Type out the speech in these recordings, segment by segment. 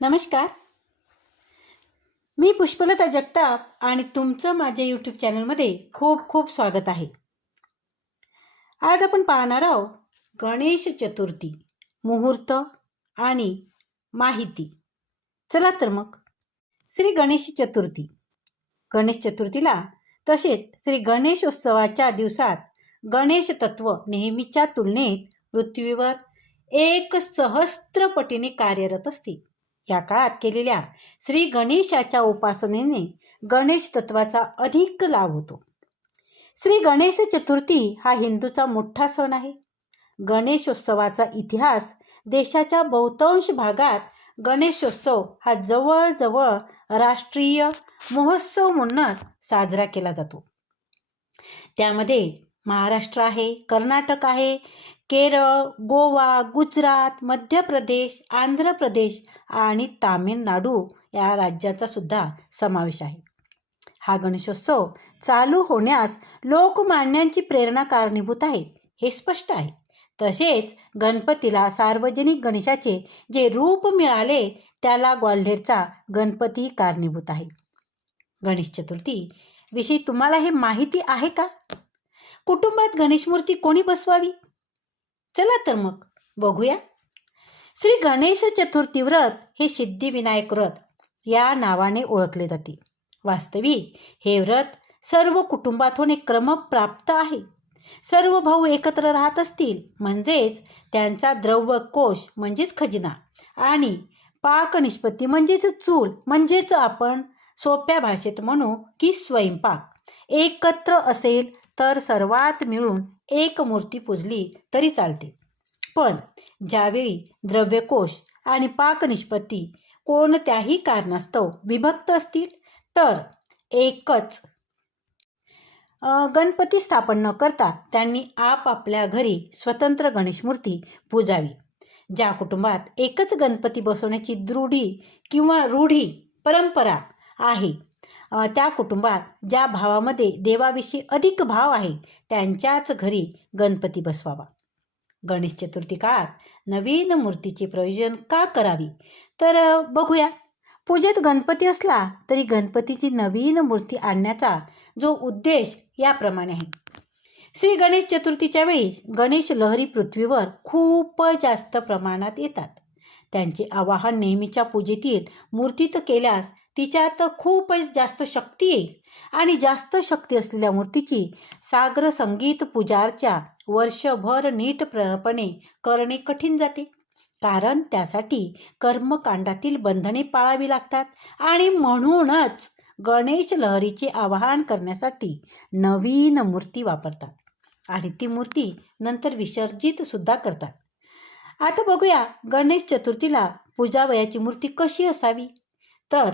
नमस्कार. मी पुष्पलता जगताप आणि तुमचं माझ्या यूट्यूब चॅनलमध्ये खूप खूप स्वागत आहे. आज आपण पाहणार आहोत गणेश चतुर्थी मुहूर्त आणि माहिती. चला तर मग श्री गणेश चतुर्थी. गणेश चतुर्थीला तसेच श्री गणेशोत्सवाच्या दिवसात गणेश तत्व नेहमीच्या तुलनेत पृथ्वीवर एक सहस्त्रपटीने कार्यरत असते. या काळात केलेल्या श्री गणेशाच्या उपासनेने गणेश तत्वाचा अधिक लाभ होतो. श्री गणेश चतुर्थी हा हिंदूचा मोठा सण आहे. गणेशोत्सवाचा इतिहास देशाच्या बहुतांश भागात गणेशोत्सव हा जवळजवळ राष्ट्रीय महोत्सव म्हणून साजरा केला जातो. त्यामध्ये महाराष्ट्र आहे कर्नाटक आहे केरळ गोवा गुजरात मध्य प्रदेश आंध्र प्रदेश आणि तामिळनाडू या राज्याचा सुद्धा समावेश आहे. हा गणेशोत्सव चालू होण्यास लोकमान्यांची प्रेरणा कारणीभूत आहे हे स्पष्ट आहे. तसेच गणपतीला सार्वजनिक गणेशाचे जे रूप मिळाले त्याला ग्वाल्हेरचा गणपती कारणीभूत आहे. गणेश चतुर्थी विषयी तुम्हाला हे माहिती आहे का? कुटुंबात गणेशमूर्ती कोणी बसवावी? चला तर मग बघूया. श्री गणेश चतुर्थी व्रत हे सिद्धिविनायक व्रत या नावाने ओळखले जाते. वास्तविक हे व्रत सर्व कुटुंबात होणे क्रमप्राप्त आहे. सर्व भाऊ एकत्र राहत असतील म्हणजेच त्यांचा द्रव्य कोश म्हणजेच खजिना आणि पाक निष्पत्ती म्हणजेच चूल म्हणजेच आपण सोप्या भाषेत म्हणू की स्वयंपाक. एकत्र असेल तर सर्वात मिळून एक मूर्ती पूजली तरी चालते. पण ज्यावेळी द्रव्यकोश आणि पाकनिष्पत्ती कोणत्याही कारणास्तव विभक्त असतील तर एकच गणपती स्थापन न करता त्यांनी आपापल्या घरी स्वतंत्र गणेश मूर्ती पूजावी. ज्या कुटुंबात एकच गणपती बसवण्याची दृढी किंवा रूढी परंपरा आहे त्या कुटुंबात ज्या भावामध्ये देवाविषयी अधिक भाव आहे त्यांच्याच घरी गणपती बसवावा. गणेश चतुर्थी काळात नवीन मूर्तीचे प्रयोजन का करावी? तर बघूया. पूजेत गणपती असला तरी गणपतीची नवीन मूर्ती आणण्याचा जो उद्देश याप्रमाणे आहे. श्री गणेश चतुर्थीच्या वेळी गणेश लहरी पृथ्वीवर खूप जास्त प्रमाणात येतात. त्यांचे आवाहन नेहमीच्या पूजेतील मूर्तीत केल्यास तिच्यात खूपच जास्त शक्ती येईल आणि जास्त शक्ती असलेल्या मूर्तीची सागर संगीत पूजारच्या वर्षभर नीटपणे करणे कठीण जाते. कारण त्यासाठी कर्मकांडातील बंधने पाळावी लागतात. आणि म्हणूनच गणेश लहरीचे आवाहन करण्यासाठी नवीन मूर्ती वापरतात. आणि ती मूर्ती नंतर विसर्जित सुद्धा करतात. आता बघूया गणेश चतुर्थीला पूजावयाची मूर्ती कशी असावी? तर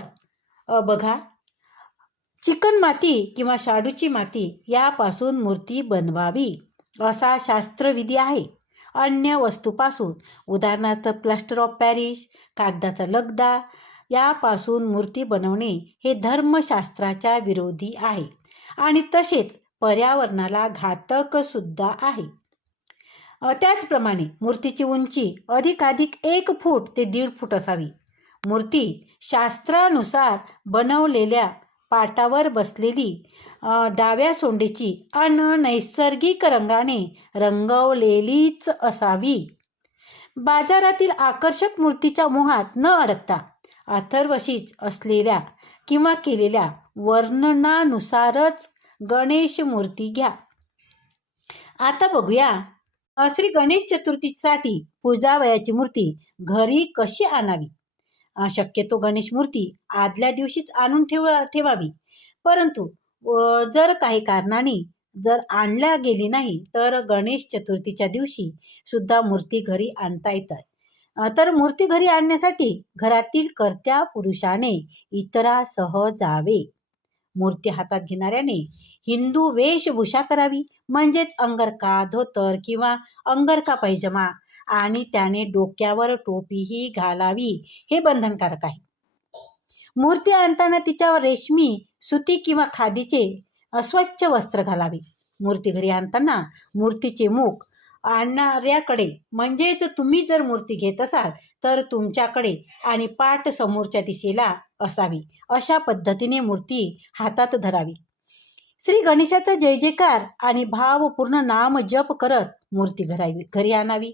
बघा. चिकन माती किंवा शाडूची माती यापासून मूर्ती बनवावी असा शास्त्रविधी आहे. अन्य वस्तूपासून उदाहरणार्थ प्लास्टर ऑफ पॅरिस कागदाचा लगदा यापासून मूर्ती बनवणे हे धर्मशास्त्राच्या विरोधी आहे आणि तसेच पर्यावरणाला घातकसुद्धा आहे. त्याचप्रमाणे मूर्तीची उंची अधिकाधिक एक फूट ते दीड फूट असावी. मूर्ती शास्त्रानुसार बनवलेल्या पाटावर बसलेली डाव्या सोंडेची अन नैसर्गिक रंगाने रंगवलेलीच असावी. बाजारातील आकर्षक मूर्तीच्या मोहात न अडकता अथर्वशीच असलेल्या किंवा केलेल्या वर्णनानुसारच गणेश मूर्ती घ्या. आता बघूया श्री गणेश चतुर्थीसाठी पूजावयाची मूर्ती घरी कशी आणावी? शक्यतो गणेश मूर्ती आदल्या दिवशीच आणून ठेव ठेवावी. परंतु जर काही कारणाने जर आणल्या गेली नाही तर गणेश चतुर्थीच्या दिवशी सुद्धा मूर्ती घरी आणता येतात. तर मूर्ती घरी आणण्यासाठी घरातील कर्त्या पुरुषाने इतरासह जावे. मूर्ती हातात घेणाऱ्याने हिंदू वेशभूषा करावी. म्हणजेच अंगरका धोतर किंवा अंगरका पैजमा आणि त्याने डोक्यावर टोपीही घालावी. हे बंधनकारक आहे. मूर्ती आणताना तिच्यावर रेशमी सुती किंवा खादीचे अस्वच्छ वस्त्र घालावे. मूर्ती घरी आणताना मूर्तीचे मुख आणणाऱ्याकडे म्हणजेच तुम्ही जर मूर्ती घेत असाल तर तुमच्याकडे आणि पाठ समोरच्या दिशेला असावी. अशा पद्धतीने मूर्ती हातात धरावी. श्री गणेशाचा जय जयकार आणि भावपूर्ण नाम जप करत मूर्ती घरावी घरी आणावी.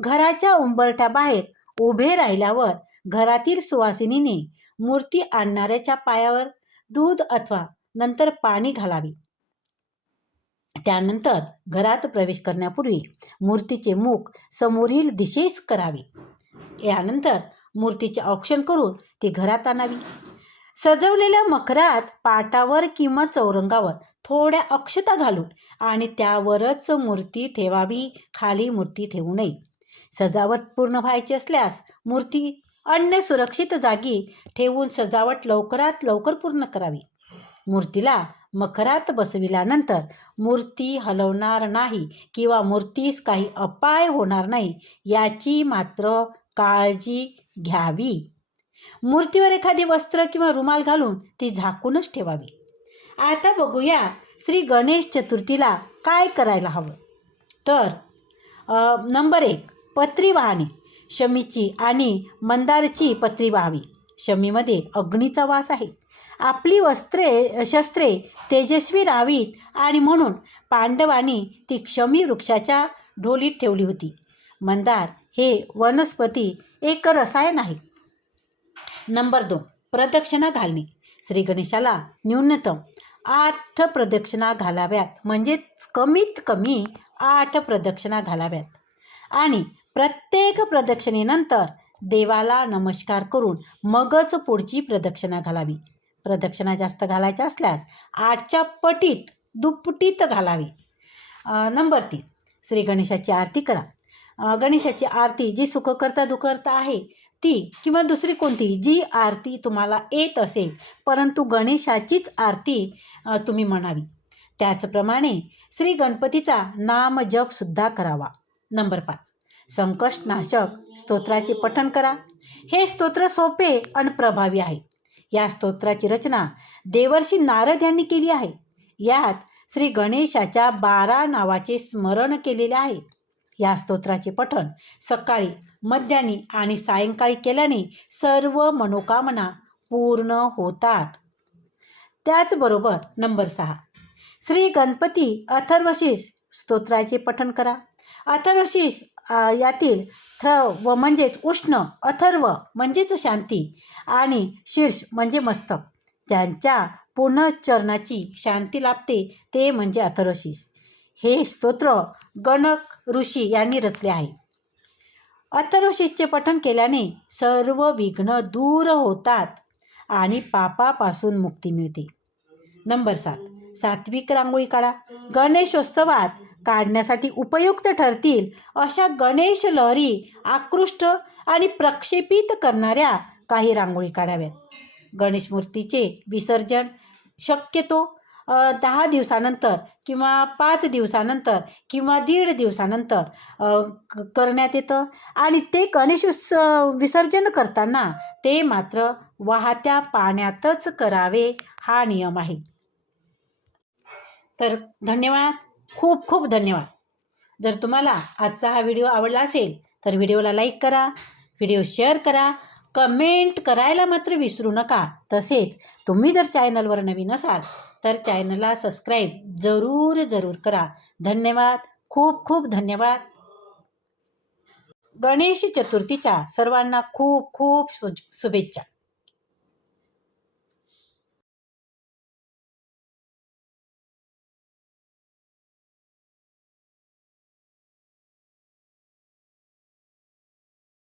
घराच्या उंबरठ्याबाहेर उभे राहिल्यावर घरातील सुवासिनीने मूर्ती आणणाऱ्याच्या पायावर दूध अथवा नंतर पाणी घालावे. त्यानंतर घरात प्रवेश करण्यापूर्वी मूर्तीचे मुख समोरील दिशेस करावे. यानंतर मूर्तीचे औक्षण करून ती घरात आणावी. सजवलेल्या मखरात पाटावर किंवा चौरंगावर थोड्या अक्षता घालून आणि त्यावरच मूर्ती ठेवावी खाली मूर्ती ठेवू नये. सजावट पूर्ण व्हायची असल्यास मूर्ती अन्य सुरक्षित जागी ठेवून सजावट लवकरात लवकर पूर्ण करावी. मूर्तीला मखरात बसविल्यानंतर मूर्ती हलवणार नाही किंवा मूर्तीस काही अपाय होणार नाही याची मात्र काळजी घ्यावी. मूर्तीवर एखादी वस्त्र किंवा रुमाल घालून ती झाकूनच ठेवावी. आता बघूया श्री गणेश चतुर्थीला काय करायला हवं? तर नंबर एक पत्री वाहणे शमीची आणि मंदारची पत्री वाहावी शमीमध्ये अग्नीचा वास आहे. आपली वस्त्रे शस्त्रे तेजस्वी राहावीत आणि म्हणून पांडवांनी ती क्षमी वृक्षाच्या ढोलीत ठेवली होती. मंदार हे वनस्पती एक रसायन आहे. नंबर दोन. प्रदक्षिणा घालणे. श्री गणेशाला न्यूनतम आठ प्रदक्षिणा घालाव्यात. म्हणजेच कमीत कमी आठ प्रदक्षिणा घालाव्यात. आणि प्रत्येक प्रदक्षिणेनंतर देवाला नमस्कार करून मगच पुढची प्रदक्षिणा घालावी. प्रदक्षिणा जास्त घालायच्या असल्यास आठच्या पटीत दुपटीत घालावी. नंबर तीन. श्री गणेशाची आरती करा. गणेशाची आरती जी सुखकर्ता दुखकर्ता आहे ती किंवा दुसरी कोणती जी आरती तुम्हाला येत असेल परंतु गणेशाचीच आरती तुम्ही म्हणावी. त्याचप्रमाणे श्री गणपतीचा नाम जपसुद्धा करावा. नंबर पाच. संकष्टनाशक स्तोत्राचे पठण करा. हे स्तोत्र सोपे आणि प्रभावी आहे. या स्तोत्राची रचना देवर्षी नारद यांनी केली आहे. यात श्री गणेशाच्या बारा नावाचे स्मरण केलेले आहे. या स्तोत्राचे पठण सकाळी मध्यानी आणि सायंकाळी केल्याने सर्व मनोकामना पूर्ण होतात. त्याचबरोबर नंबर सहा. श्री गणपती अथर्वशीष स्तोत्राचे पठण करा. अथर्वशीष यातील थ व म्हणजेच उष्ण अथर्व म्हणजेच शांती आणि शीर्ष म्हणजे मस्तक. ज्यांच्या पुनश्चरणाची शांती लाभते ते म्हणजे अथर्वशीष हे स्तोत्र गणक ऋषी यांनी रचले आहे. अथर्वशीषचे पठण केल्याने सर्व विघ्न दूर होतात आणि पापापासून मुक्ती मिळते. नंबर सात सात्विक रांगोळी काढा. गणेशोत्सवात काढण्यासाठी उपयुक्त ठरतील अशा गणेश लहरी आकृष्ट आणि प्रक्षेपित करणाऱ्या काही रांगोळी काढाव्यात. गणेश मूर्तीचे विसर्जन शक्यतो दहा दिवसानंतर किंवा पाच दिवसानंतर किंवा दीड दिवसानंतर क- करण्यात येतं आणि ते गणेश उत्सव विसर्जन करताना ते मात्र वाहत्या पाण्यातच करावे हा नियम आहे. तर धन्यवाद. खूप खूप धन्यवाद. जर तुम्हाला आजचा हा व्हिडिओ आवडला असेल तर व्हिडिओला लाईक करा व्हिडिओ शेअर करा कमेंट करायला मात्र विसरू नका. तसेच तुम्ही जर चॅनलवर नवीन असाल तर चॅनलला सबस्क्राईब जरूर जरूर करा. धन्यवाद. खूप खूप धन्यवाद. गणेश चतुर्थीच्या सर्वांना खूप खूप शुभेच्छा.